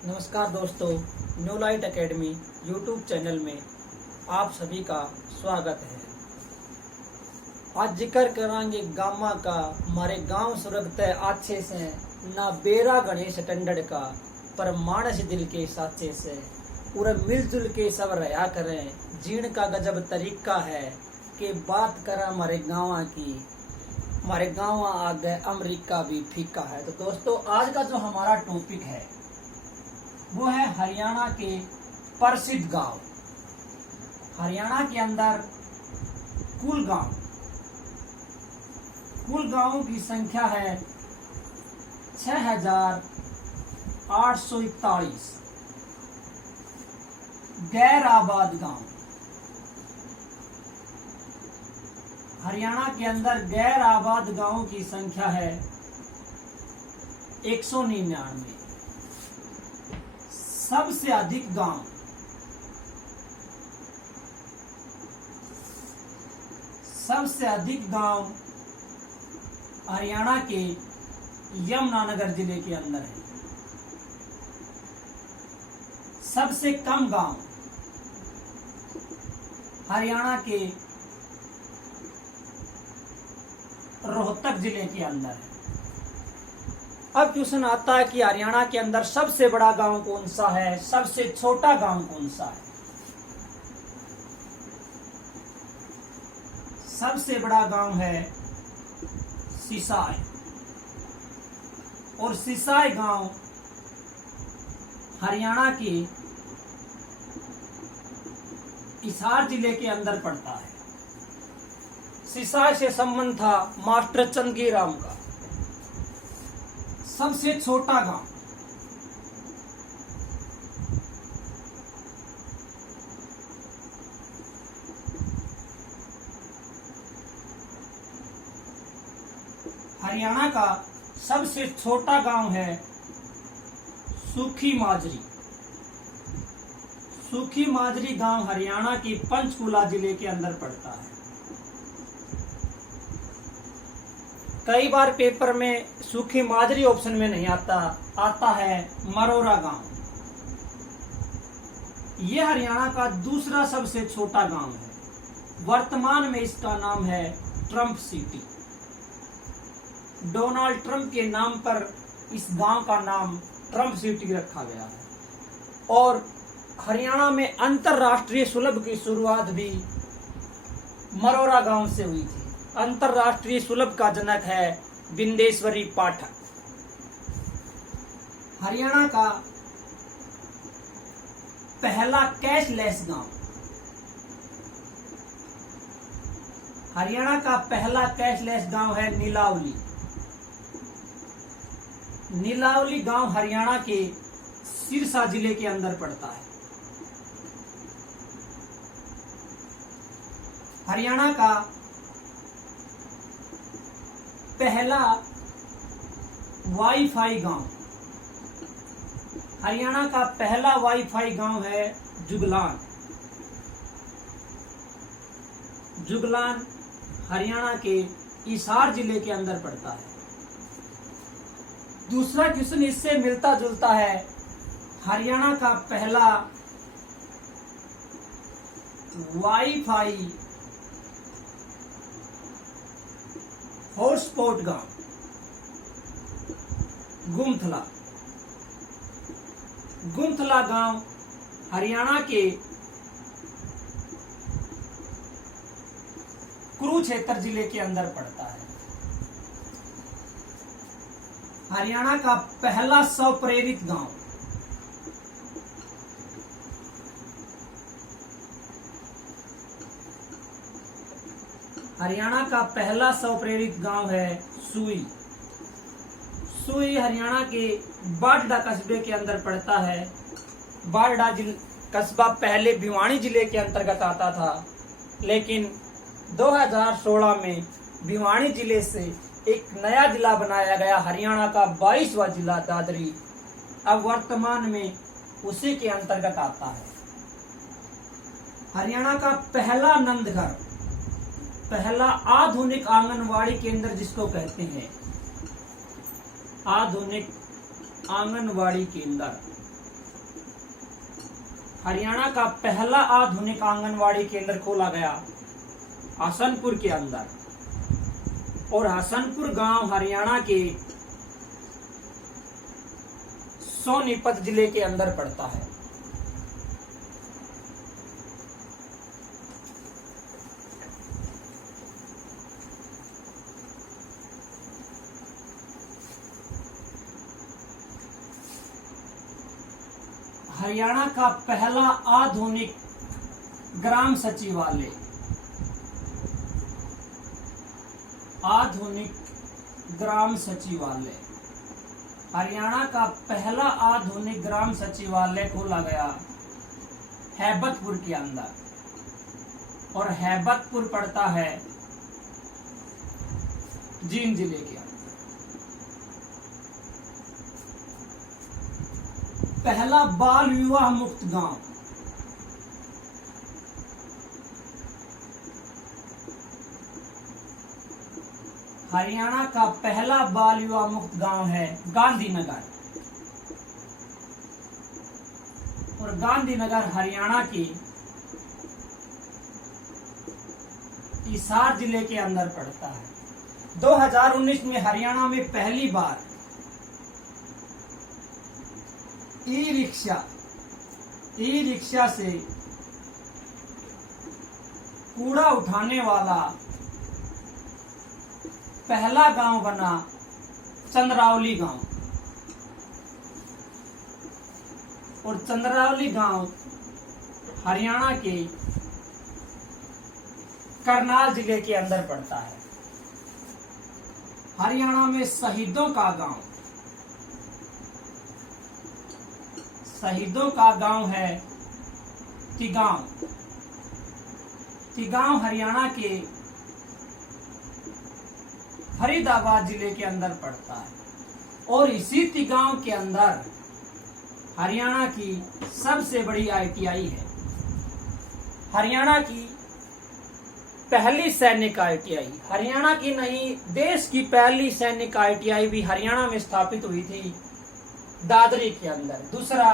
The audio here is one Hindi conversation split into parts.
नमस्कार दोस्तों, new light academy YouTube channel में आप सभी का स्वागत है। आज जिक्र करांगे गामा का। हमारे गांव सुरगत है अच्छे से, ना बेरा गणेश टंडड़ का, पर मानस दिल के साचे से। पूरा मिलजुल के सब रहा करें, जीण का गजब तरीका है कि बात करा हमारे गाँव की। हमारे गाँव आगे अमेरिका भी फीका है। तो दोस्तों, आज का जो हमारा टॉपिक है वो है हरियाणा के प्रसिद्ध गांव। हरियाणा के अंदर कुल गांवों की संख्या है 6,841 गैर आबाद गांव। हरियाणा के अंदर गैर आबाद गांवों की संख्या है 199। सबसे अधिक गांव हरियाणा के यमुनानगर जिले के अंदर है। सबसे कम गांव हरियाणा के रोहतक जिले के अंदर है। अब क्वेश्चन आता है कि हरियाणा के अंदर सबसे बड़ा गांव कौन सा है, सबसे छोटा गांव कौन सा है। सबसे बड़ा गांव है सिसाई, और सिसाई गांव हरियाणा के हिसार जिले के अंदर पड़ता है। सिसाई से संबंध था मास्टर चंदगीराम का। सबसे छोटा गांव हरियाणा का सबसे छोटा गांव है सूखी माजरी। सूखी माजरी गांव हरियाणा की पंचकुला जिले के अंदर पड़ता है। कई बार पेपर में सूखी माजरी ऑप्शन में नहीं आता है मरोरा गांव। यह हरियाणा का दूसरा सबसे छोटा गांव है। वर्तमान में इसका नाम है ट्रंप सिटी। डोनाल्ड ट्रंप के नाम पर इस गांव का नाम ट्रंप सिटी रखा गया है। और हरियाणा में अंतरराष्ट्रीय सुलभ की शुरुआत भी मरोरा गांव से हुई थी। अंतरराष्ट्रीय सुलभ का जनक है बिंदेश्वरी पाठक। हरियाणा का पहला कैशलेस गांव। हरियाणा का पहला कैशलेस गांव है नीलावली। नीलावली गांव हरियाणा के सिरसा जिले के अंदर पड़ता है। हरियाणा का पहला वाईफाई गांव। हरियाणा का पहला वाईफाई गांव है जुगलान। जुगलान हरियाणा के हिसार जिले के अंदर पड़ता है। दूसरा क्वेश्चन इससे मिलता जुलता है। हरियाणा का पहला वाईफाई हॉटस्पॉट गांव गुमथला। गुमथला गांव हरियाणा के कुरुक्षेत्र जिले के अंदर पड़ता है। हरियाणा का पहला स्वप्रेरित गांव। हरियाणा का पहला स्वप्रेरित गांव है सुई। सुई हरियाणा के बाढ़डा कस्बे के अंदर पड़ता है। बाढ़डा कस्बा पहले भिवानी जिले के अंतर्गत आता था, लेकिन 2016 में भिवानी जिले से एक नया जिला बनाया गया, हरियाणा का 22वां जिला दादरी। अब वर्तमान में उसी के अंतर्गत आता है। हरियाणा का पहला नंदघर, पहला आधुनिक आंगनवाड़ी केंद्र जिसको कहते हैं, आधुनिक आंगनवाड़ी केंद्र हरियाणा का पहला आधुनिक आंगनवाड़ी केंद्र खोला गया हसनपुर के अंदर, और हसनपुर गांव हरियाणा के सोनीपत जिले के अंदर पड़ता है। हरियाणा का पहला आधुनिक ग्राम सचिवालय, आधुनिक ग्राम सचिवालय, हरियाणा का पहला आधुनिक ग्राम सचिवालय खोला गया हैबतपुर के अंदर, और हैबतपुर पड़ता है जींद जिले के अंदर। पहला बाल विवाह मुक्त गांव, हरियाणा का पहला बाल विवाह मुक्त गांव है गांधीनगर, और गांधीनगर हरियाणा के हिसार जिले के अंदर पड़ता है। 2019 में हरियाणा में पहली बार ई रिक्शा से कूड़ा उठाने वाला पहला गांव बना चंद्रावली गांव, और चंद्रावली गांव हरियाणा के करनाल जिले के अंदर पड़ता है। हरियाणा में शहीदों का गांव है तिगांव। तिगांव हरियाणा के फरीदाबाद जिले के अंदर पड़ता है, और इसी तिगांव के अंदर हरियाणा की सबसे बड़ी ITI है। हरियाणा की पहली सैनिक ITI, हरियाणा की नहीं देश की पहली सैनिक ITI भी हरियाणा में स्थापित हुई थी दादरी के अंदर। दूसरा,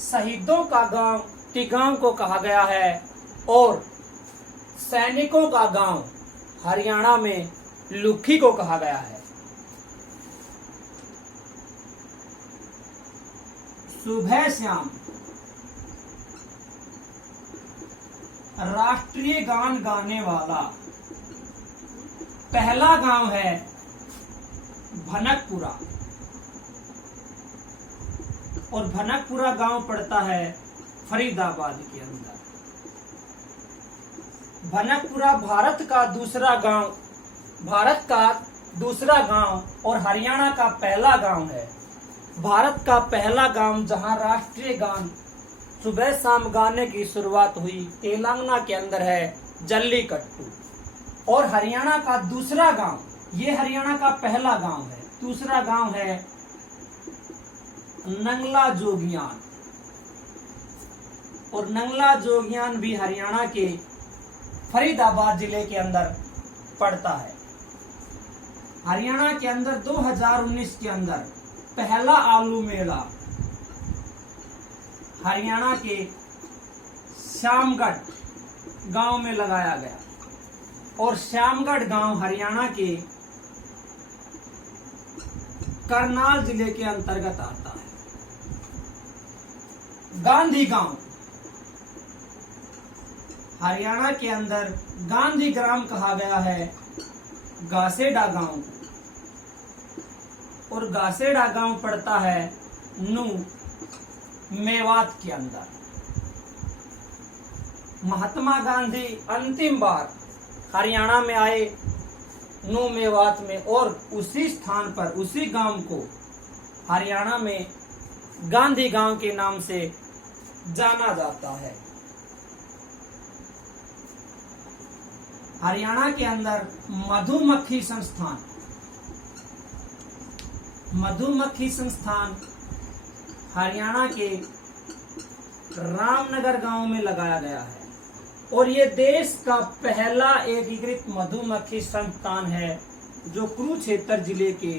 शहीदों का गांव तिगांव को कहा गया है, और सैनिकों का गांव हरियाणा में लुखी को कहा गया है। सुबह शाम राष्ट्रीय गान गाने वाला पहला गांव है भनकपुरा, और भनकपुरा गांव पड़ता है फरीदाबाद के अंदर। भनकपुरा भारत का दूसरा गांव और हरियाणा का पहला गांव है। भारत का पहला गांव जहां राष्ट्रीय गान सुबह शाम गाने की शुरुआत हुई तेलंगाना के अंदर है जल्लीकट्टू, और हरियाणा का दूसरा गांव, ये हरियाणा का पहला गांव है, दूसरा गांव है नंगला जोगियान, और नंगला जोगियान भी हरियाणा के फरीदाबाद जिले के अंदर पड़ता है। हरियाणा के अंदर 2019 के अंदर पहला आलू मेला हरियाणा के श्यामगढ़ गांव में लगाया गया, और श्यामगढ़ गांव हरियाणा के करनाल जिले के अंतर्गत आता है। गांधी गांव हरियाणा के अंदर गांधी ग्राम कहा गया है गासेडा गांव, और गासेडा गांव पड़ता है नू मेवात के अंदर। महात्मा गांधी अंतिम बार हरियाणा में आए नू मेवात में, और उसी स्थान पर उसी गांव को हरियाणा में गांधी गांव के नाम से जाना जाता है। हरियाणा के अंदर मधुमक्खी संस्थान हरियाणा के रामनगर गांव में लगाया गया है, और ये देश का पहला एकीकृत मधुमक्खी संस्थान है जो कुरुक्षेत्र जिले के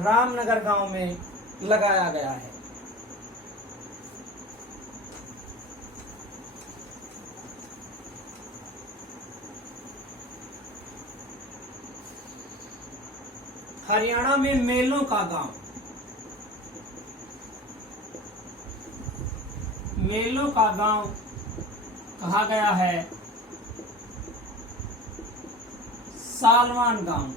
रामनगर गांव में लगाया गया है। हरियाणा में मेलों का गांव, मेलों का गांव कहा गया है सालवान गांव।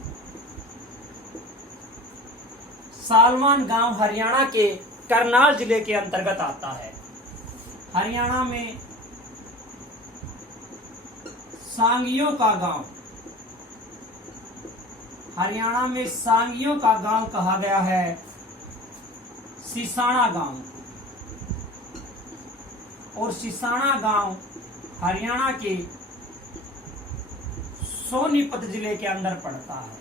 सालवान गांव हरियाणा के करनाल जिले के अंतर्गत आता है। हरियाणा में सांगियों का गांव, हरियाणा में सांगियों का गांव कहा गया है सिसाना गांव। और सिसाना गांव हरियाणा के सोनीपत जिले के अंदर पड़ता है।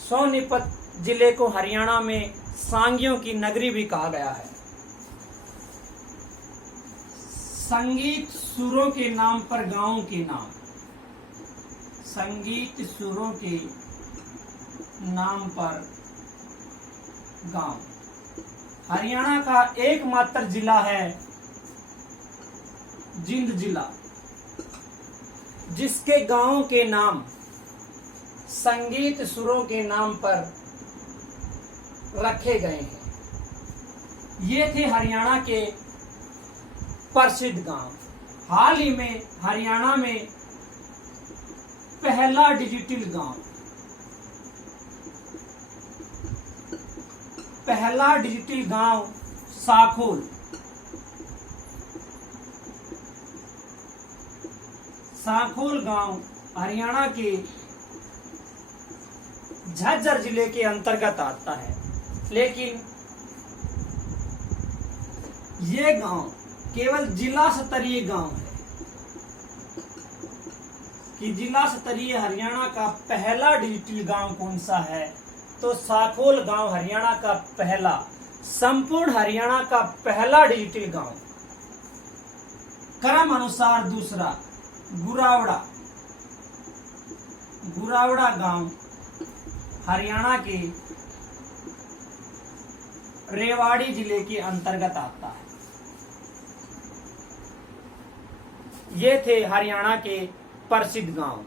सोनीपत जिले को हरियाणा में सांगियों की नगरी भी कहा गया है। संगीत सुरों के नाम पर गांवों के नाम, संगीत सुरों के नाम पर गांव। हरियाणा का एकमात्र जिला है जिंद जिला, जिसके गांवों के नाम संगीत सुरों के नाम पर रखे गए हैं। ये थे हरियाणा के प्रसिद्ध गांव। हाल ही में हरियाणा में पहला डिजिटल गांव, पहला डिजिटल गांव साखोल, साखोल गांव हरियाणा के झज्जर जिले के अंतर्गत आता है। लेकिन ये गांव केवल जिला स्तरीय गांव है कि जिला स्तरीय हरियाणा का पहला डिजिटल गांव कौन सा है, तो साखोल गांव हरियाणा का पहला, संपूर्ण हरियाणा का पहला डिजिटल गांव। क्रम अनुसार दूसरा गुरावड़ा, गुरावड़ा गांव हरियाणा के रेवाड़ी जिले के अंतर्गत आता है। ये थे हरियाणा के प्रसिद्ध गांव।